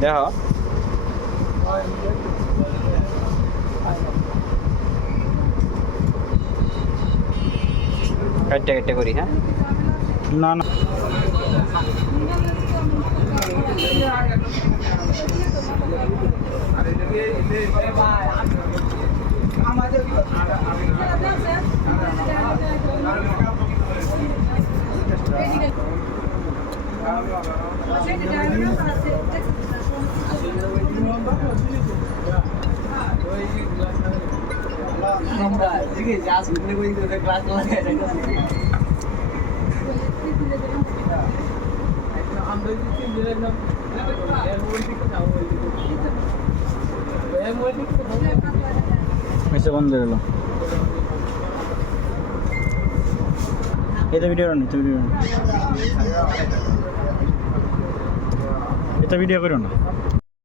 দেখো কাটটা কাটটা করি হ্যাঁ না না এসে বন্ধ হয়ে গেল এটা ভিডিও রান এটা ভিডিও করো না